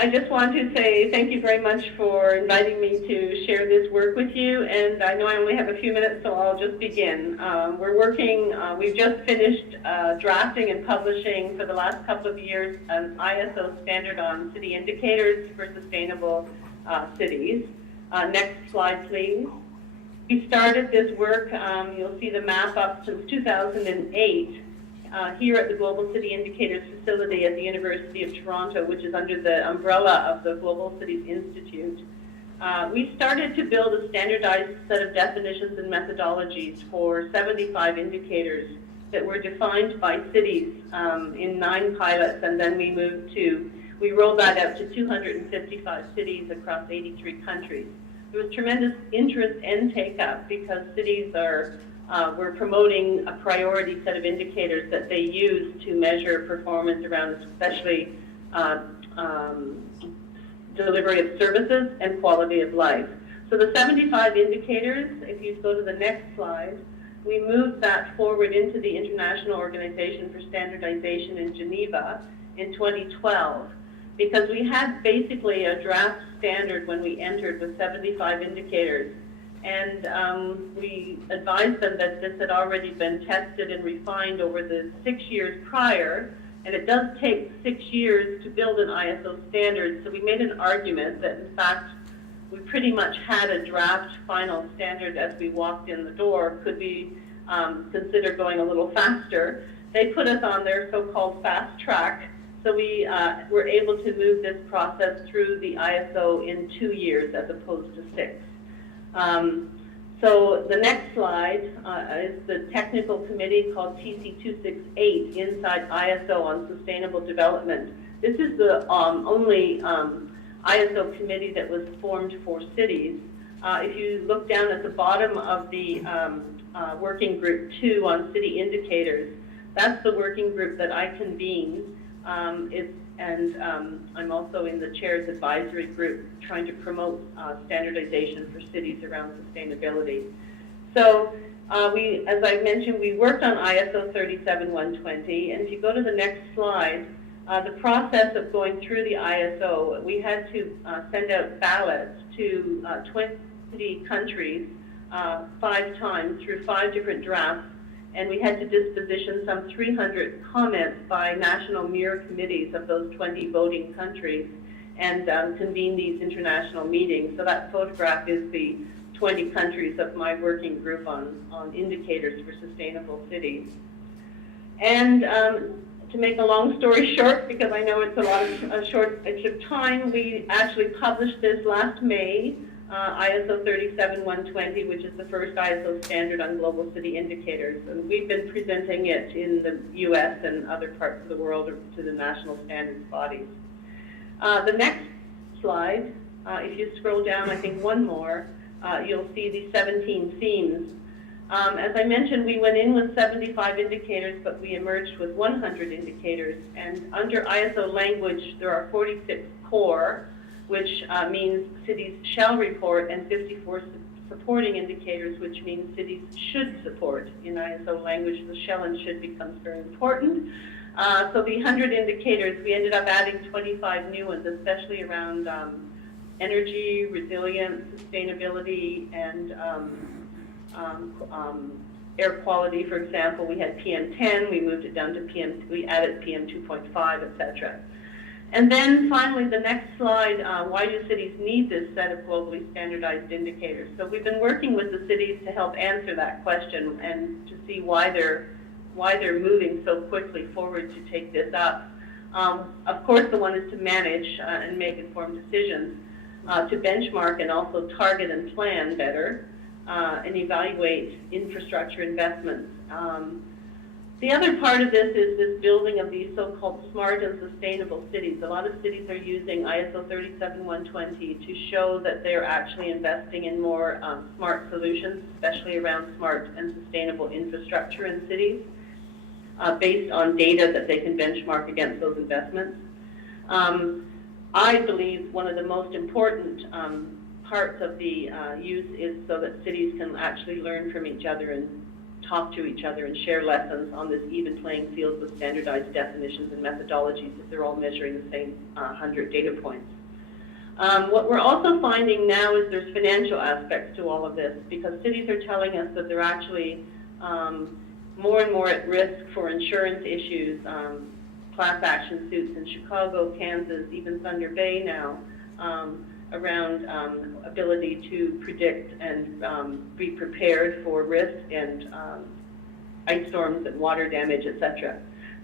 I just want to say thank you very much for inviting me to share this work with you, and I know I only have a few minutes, so I'll just begin. We're working, we've just finished drafting and publishing for the last couple of years an ISO standard on city indicators for sustainable cities. Next slide, please. We started this work, you'll see the map up since 2008. Here at the Global City Indicators facility at the University of Toronto, which is under the umbrella of the Global Cities Institute. We started to build a standardized set of definitions and methodologies for 75 indicators that were defined by cities in 9 pilots, and then we rolled that out to 255 cities across 83 countries. There was tremendous interest and take-up because cities we're promoting a priority set of indicators that they use to measure performance around especially delivery of services and quality of life. So the 75 indicators, if you go to the next slide, we moved that forward into the International Organization for Standardization in Geneva in 2012 because we had basically a draft standard when we entered with 75 indicators. And we advised them that this had already been tested and refined over the 6 years prior, and it does take 6 years to build an ISO standard. So we made an argument that, in fact, we pretty much had a draft final standard as we walked in the door. Could we consider going a little faster? They put us on their so-called fast track, so we were able to move this process through the ISO in 2 years as opposed to 6. So the next slide is the technical committee called TC268 inside ISO on sustainable development. This is the only ISO committee that was formed for cities. If you look down at the bottom of the working group 2 on city indicators, that's the working group that I convened. I'm also in the chair's advisory group trying to promote standardization for cities around sustainability. So as I mentioned, we worked on ISO 37120, and if you go to the next slide, the process of going through the ISO, we had to send out ballots to 20 countries 5 times through 5 different drafts, and we had to disposition some 300 comments by national mirror committees of those 20 voting countries and convene these international meetings. So that photograph is the 20 countries of my working group on indicators for sustainable cities. And to make a long story short, because I know it's a shortage of time, we actually published this last May, ISO 37120, which is the first ISO standard on global city indicators. And we've been presenting it in the US and other parts of the world to the national standards bodies. The next slide, if you scroll down, I think one more, you'll see the 17 themes. As I mentioned, we went in with 75 indicators, but we emerged with 100 indicators. And under ISO language, there are 46 core, which means cities shall report, and 54 supporting indicators, which means cities should support. In ISO language, the shall and should becomes very important. So the 100 indicators, we ended up adding 25 new ones, especially around energy, resilience, sustainability, and air quality. For example, we had PM10, we moved it down to we added PM 2.5, etc. And then finally, the next slide, why do cities need this set of globally standardized indicators? So we've been working with the cities to help answer that question and to see why they're moving so quickly forward to take this up. Of course, the one is to manage and make informed decisions, to benchmark and also target and plan better, and evaluate infrastructure investments. The other part of this is this building of these so-called smart and sustainable cities. A lot of cities are using ISO 37120 to show that they're actually investing in more smart solutions, especially around smart and sustainable infrastructure in cities, based on data that they can benchmark against those investments. I believe one of the most important parts of the use is so that cities can actually learn from each other and talk to each other and share lessons on this even playing field with standardized definitions and methodologies if they're all measuring the same 100 data points. What we're also finding now is there's financial aspects to all of this, because cities are telling us that they're actually more and more at risk for insurance issues, class action suits in Chicago, Kansas, even Thunder Bay now, around ability to predict and be prepared for risk and ice storms and water damage, etc.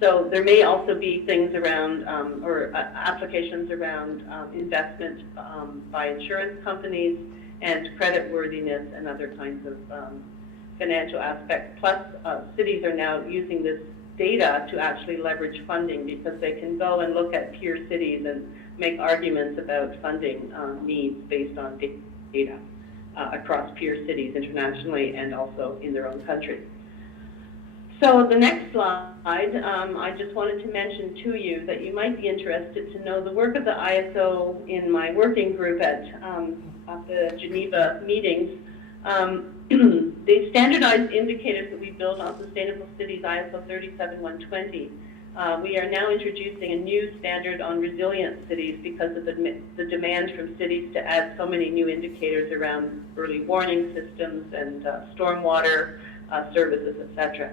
So there may also be things around, or applications around investment by insurance companies and creditworthiness and other kinds of financial aspects. Plus, cities are now using this data to actually leverage funding, because they can go and look at peer cities and make arguments about funding needs based on data across peer cities internationally and also in their own country. So the next slide, I just wanted to mention to you that you might be interested to know the work of the ISO in my working group at the Geneva meetings. The standardized indicators that we build on Sustainable Cities ISO 37120, we are now introducing a new standard on resilient cities because of the demand from cities to add so many new indicators around early warning systems and stormwater services, etc.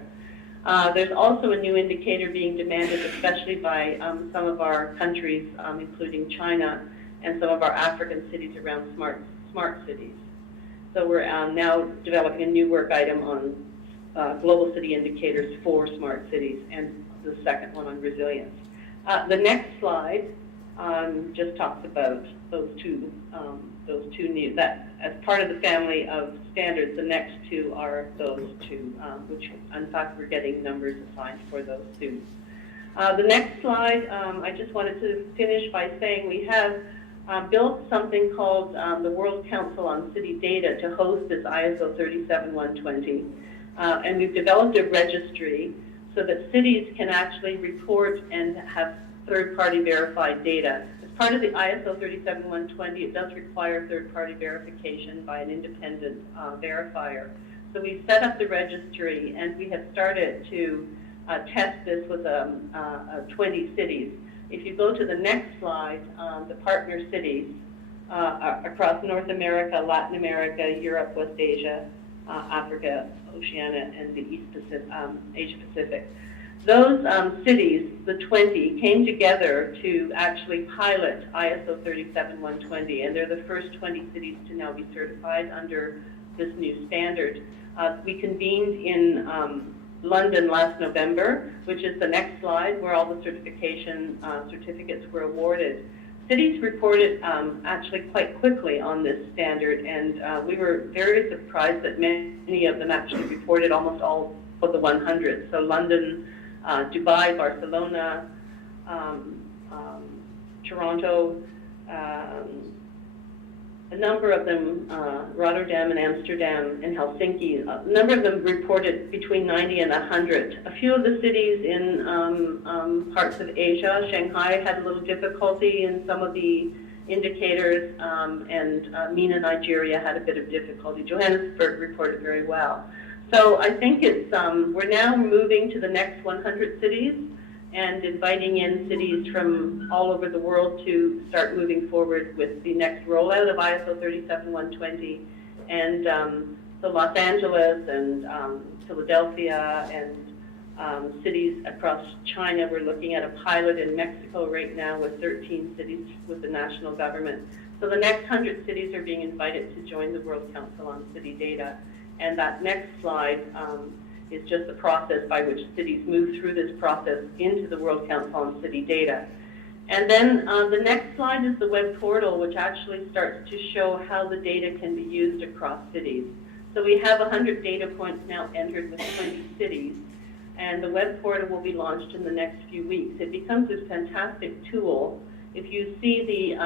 There's also a new indicator being demanded, especially by some of our countries, including China, and some of our African cities around smart cities. So we're now developing a new work item on global city indicators for smart cities, and the second one on resilience. The next slide just talks about those two new, that as part of the family of standards, the next two are those two, which in fact we're getting numbers assigned for those two. The next slide, I just wanted to finish by saying we have built something called the World Council on City Data to host this ISO 37120, and we've developed a registry so that cities can actually report and have third-party verified data. As part of the ISO 37120, it does require third-party verification by an independent verifier. So we've set up the registry, and we have started to test this with 20 cities. If you go to the next slide, the partner cities across North America, Latin America, Europe, West Asia, Africa, Oceania, and the East Pacific, Asia Pacific. Those cities, the 20, came together to actually pilot ISO 37120, and they're the first 20 cities to now be certified under this new standard. We convened in London last November, which is the next slide, where all the certification certificates were awarded. Cities reported actually quite quickly on this standard, and we were very surprised that many of them actually reported almost all of the 100. So London, Dubai, Barcelona, Toronto, a number of them, Rotterdam and Amsterdam and Helsinki, a number of them reported between 90 and 100. A few of the cities in parts of Asia, Shanghai had a little difficulty in some of the indicators, and MENA, Nigeria had a bit of difficulty. Johannesburg reported very well. So I think it's, we're now moving to the next 100 cities and inviting in cities from all over the world to start moving forward with the next rollout of ISO 37120. And so Los Angeles and Philadelphia and cities across China. We're looking at a pilot in Mexico right now with 13 cities with the national government. So the next 100 cities are being invited to join the World Council on City Data. And that next slide is just the process by which cities move through this process into the World Council on City Data. And then the next slide is the web portal, which actually starts to show how the data can be used across cities. So we have 100 data points now entered with 20 cities, and the web portal will be launched in the next few weeks. It becomes this fantastic tool. If you see the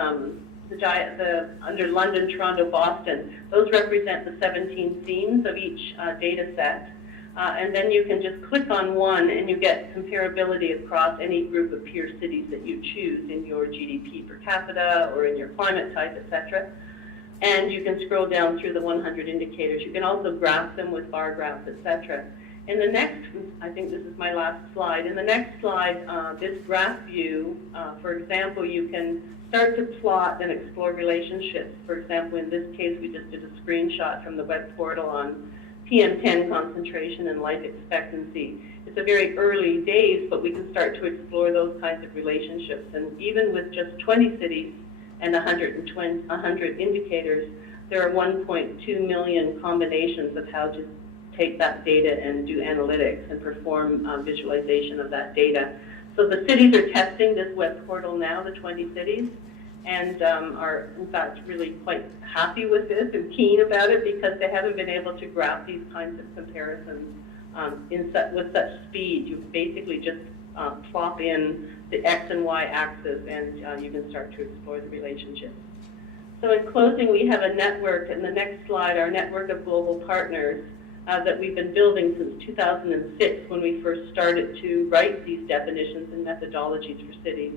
under London, Toronto, Boston, those represent the 17 themes of each data set. And then you can just click on one and you get comparability across any group of peer cities that you choose in your GDP per capita or in your climate type, etc. And you can scroll down through the 100 indicators. You can also graph them with bar graphs, etc. In the next, I think this is my last slide. In the next slide, this graph view, for example, you can start to plot and explore relationships. For example, in this case, we just did a screenshot from the web portal on PM10 concentration and life expectancy. It's a very early days, but we can start to explore those kinds of relationships. And even with just 20 cities and 100 indicators, there are 1.2 million combinations of how to take that data and do analytics and perform visualization of that data. So the cities are testing this web portal now, the 20 cities, and are in fact really quite happy with this and keen about it because they haven't been able to graph these kinds of comparisons with such speed. You basically just plop in the X and Y axis and you can start to explore the relationships. So in closing, we have a network, in the next slide, our network of global partners that we've been building since 2006 when we first started to write these definitions and methodologies for cities,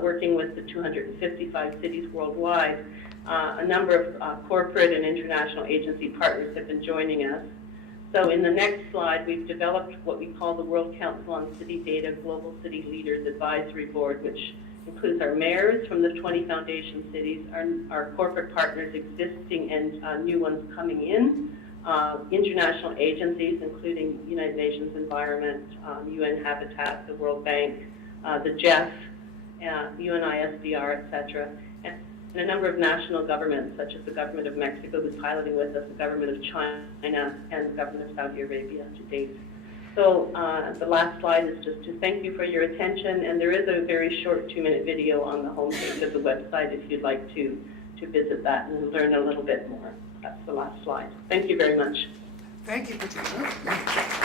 working with the 255 cities worldwide. A number of corporate and international agency partners have been joining us. So in the next slide, we've developed what we call the World Council on City Data Global City Leaders Advisory Board, which includes our mayors from the 20 foundation cities, our corporate partners existing and new ones coming in, international agencies, including United Nations Environment, UN Habitat, the World Bank, the JEF, UNISDR, etc., and a number of national governments, such as the government of Mexico, who's piloting with us, the government of China, and the government of Saudi Arabia to date. So the last slide is just to thank you for your attention, and there is a very short 2-minute video on the homepage of the website if you'd like to visit that and learn a little bit more. That's the last slide. Thank you very much. Thank you, Patricia.